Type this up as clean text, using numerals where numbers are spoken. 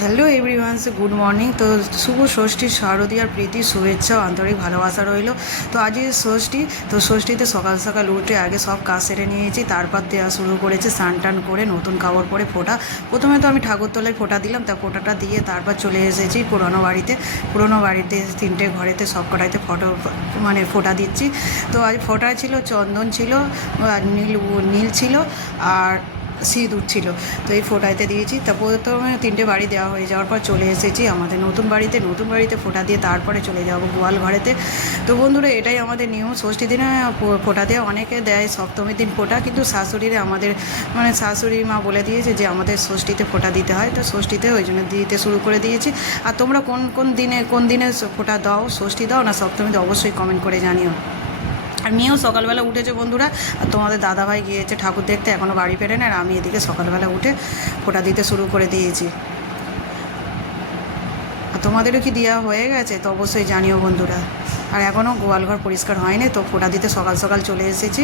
Hello everyone, good morning. তো শুভ ষষ্ঠীর শারদীয়ার প্রীতি শুভেচ্ছা ও আন্তরিক ভালোবাসা রইল। তো আজকে ষষ্ঠী, তো ষষ্ঠীতে সকাল সকাল উঠে আগে সব কাজ সেরে নিয়েছি, তারপর দেওয়া শুরু করেছে স্নান টান করে নতুন কাপড় পরে ফোঁটা। প্রথমে তো আমি ঠাকুরতলায় ফোঁটা দিলাম, তা ফোঁটাটা দিয়ে তারপর চলে এসেছি পুরনো বাড়িতে 3টে ঘরেতে সব কটাইতে ফোঁটা দিচ্ছি। তো আজ ফোঁটা ছিল, চন্দন ছিল, আর নীল ছিল, আর সিঁদুর ছিল। তো এই ফোঁটাইতে দিয়েছি। তা প্রথমে 3টে বাড়ি দেওয়া হয়ে যাওয়ার পর চলে এসেছি আমাদের নতুন বাড়িতে ফোঁটা দিয়ে তারপরে চলে যাব গোয়াল ঘরেতে। তো বন্ধুরা, এটাই আমাদের নিয়ম। ষষ্ঠী দিনে ফোঁটা দেওয়া অনেকে দেয়, সপ্তমীর দিন ফোঁটা, কিন্তু শাশুড়িরা আমাদের শাশুড়ি মা বলে দিয়েছে যে আমাদের ষষ্ঠীতে ফোঁটা দিতে হয়। তো ষষ্ঠীতে ওই জন্য দিতে শুরু করে দিয়েছি। আর তোমরা কোন দিনে ফোঁটা দাও, ষষ্ঠী দাও না সপ্তমীতে, অবশ্যই কমেন্ট করে জানিও। আর মেয়েও সকালবেলা উঠেছে বন্ধুরা, আর তোমাদের দাদাভাই গিয়েছে ঠাকুর দেখতে, এখনও বাড়ি ফেরেন, আর আমি এদিকে সকালবেলা উঠে ফোঁটা দিতে শুরু করে দিয়েছি। আর তোমাদেরও কি দেওয়া হয়ে গেছে তো অবশ্যই জানিও বন্ধুরা। আর এখনও গোয়ালঘর পরিষ্কার হয়নি, তো ফোঁটা দিতে সকাল সকাল চলে এসেছি।